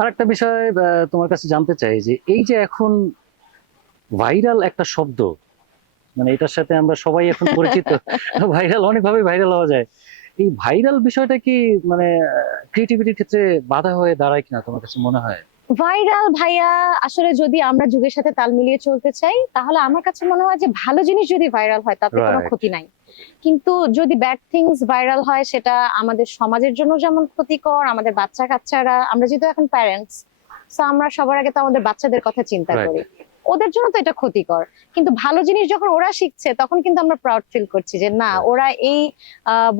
আরেকটা বিষয় তোমার কাছে জানতে চাই যে এই যে এখন ভাইরাল একটা শব্দ, মানে এটার সাথে আমরা সবাই এখন পরিচিত। ভাইরাল অনেকভাবে ভাইরাল হওয়া যায়। এই ভাইরাল বিষয়টা কি মানে ক্রিয়েটিভিটির ক্ষেত্রে বাধা হয়ে দাঁড়ায় কিনা তোমার কাছে মনে হয়? ভাইরাল ভাইয়া, আসলে যদি আমরা যুগের সাথে তাল মিলিয়ে চলতে চাই তাহলে আমার কাছে মনে হয় যে ভালো জিনিস যদি ভাইরাল হয় তাতে কোনো রাইট। ক্ষতি নাই। কিন্তু যদি ব্যাড থিংস ভাইরাল হয় সেটা আমাদের সমাজের জন্য যেমন ক্ষতিকর, আমাদের বাচ্চা কাচ্চারা, আমরা যেহেতু এখন প্যারেন্টস, তো আমরা সবার আগে তো আমাদের বাচ্চাদের কথা চিন্তা রাইট। করি, ওদের জন্য তো এটা ক্ষতিকর। কিন্তু ভালো জিনিস যখন ওরা শিখছে তখন কিন্তু আমরা প্রাউড ফিল করছি যে না, রাইট। ওরা এই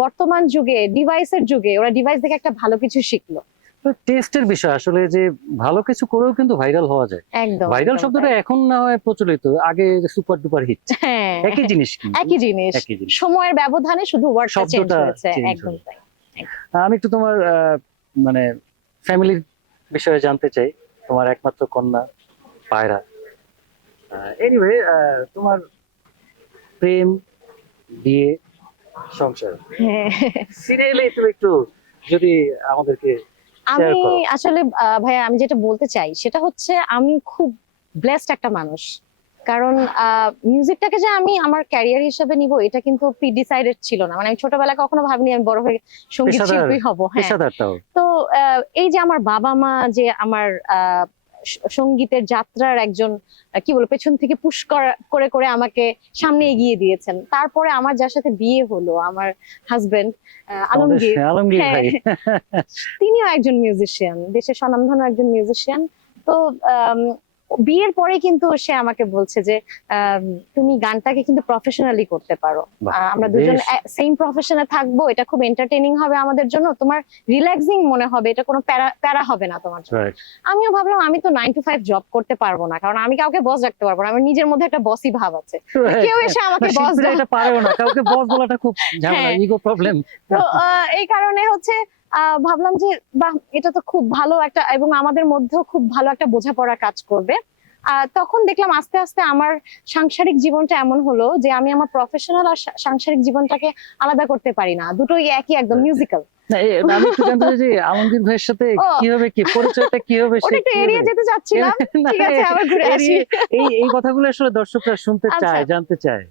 বর্তমান যুগে ডিভাইসের যুগে ওরা ডিভাইস দেখে একটা ভালো কিছু শিখলো। টেস্টের বিষয় আসলে, যে ভালো কিছু করেও কিন্তু ভাইরাল হওয়া যায়। একদম ভাইরাল একদম শব্দটা তাই। এখন না হয় প্রচলিত, আগে সুপার ডুপার হিট হ্যাঁ, একই জিনিস কিন্তু একই জিনিস, একই জিনিস। সময়ের ব্যবধানে শুধু ওয়ার্ডটা চেঞ্জ শব্দটা হয়েছে। চেঞ্জ একদম হলো। তাই। আমি একটু তোমার মানে ফ্যামিলির বিষয়ে জানতে চাই। তোমার একমাত্র কন্যা পায়রা। এনিওয়ে, তোমার প্রেম, বিয়ে, সংসার, হ্যাঁ। সিরিয়ালে তুমি একটু যদি আমাদেরকে শেয়ার আমি করো। আসলে ভাইয়া, আমি যেটা বলতে চাই সেটা হচ্ছে আমি খুব ব্লেসড একটা মানুষ। কারণ মিউজিকটাকে যে আমি আমার ক্যারিয়ার হিসেবে নিব এটা কিন্তু প্রি ডিসাইডেড ছিল না। মানে আমি ছোটবেলায় কখনো ভাবিনি আমি বড় হয়ে সঙ্গীত পেশাদার, শিল্পী হব। হ্যাঁ, পেশাদারটাও। তো এই যে আমার বাবা মা যে আমার সঙ্গীতের যাত্রার একজন কি বলবো পেছন থেকে পুশ করে করে আমাকে সামনে এগিয়ে দিয়েছেন। তারপরে আমার যার সাথে বিয়ে হলো, আমার হাজবেন্ড আমাদের আলমগীর, আলমগীর হ্যাঁ, ভাই। তিনিও একজন মিউজিশিয়ান, দেশের স্বনামধন্য একজন মিউজিশিয়ান। তো আম, বিয়ের পরে কিন্তু সে আমাকে বলছে যে তুমি গানটাকে কিন্তু প্রফেশনালি করতে পারো। বাহ, আমরা দুজন বেশ। সেম প্রফেশনে থাকবো, এটা খুব এন্টারটেইনিং হবে আমাদের জন্য, তোমার রিল্যাক্সিং মনে হবে, এটা কোনো প্যারা প্যারা হবে না তোমার জন্য। রাইট। আমিও ভাবলাম আমি তো 9 to 5 জব করতে পারবো না, কারণ আমি কাউকে বস রাখতে পারবো না, আমার নিজের মধ্যে একটা বসই ভাব আছে। কেউ এসে আমাকে বস শিল্পীরা এটা পারেও না, কাউকে বস বলাটা খুব ঝামেলা, হ্যাঁ। Ego problem. তো এই কারণে হচ্ছে ভাবলাম যে বাহ, এটা তো খুব ভালো একটা, এবং আমাদের মধ্যেও খুব ভালো একটা বোঝাপড়া কাজ করবে। তখন দেখলাম আস্তে আস্তে আমার সাংসারিক জীবনটা এমন হলো যে আমি আমার প্রফেশনাল আর সাংসারিক জীবনটাকে আলাদা করতে পারি না, দুটোই একই, একদম মিউজিক্যাল। না, আমি একটু জানতে চাই যে আলমগীর ভাইয়ের সাথে ও, কিভাবে, কি পরিচয়টা কিভাবে, সে ওটা একটু এড়িয়ে কিভাবে? যেতে চাচ্ছিলাম। না, ঠিক আছে, আবার ঘুরে আসি। এই কথাগুলো আসলে দর্শকরা শুনতে আচ্ছা, চায়, জানতে চায়।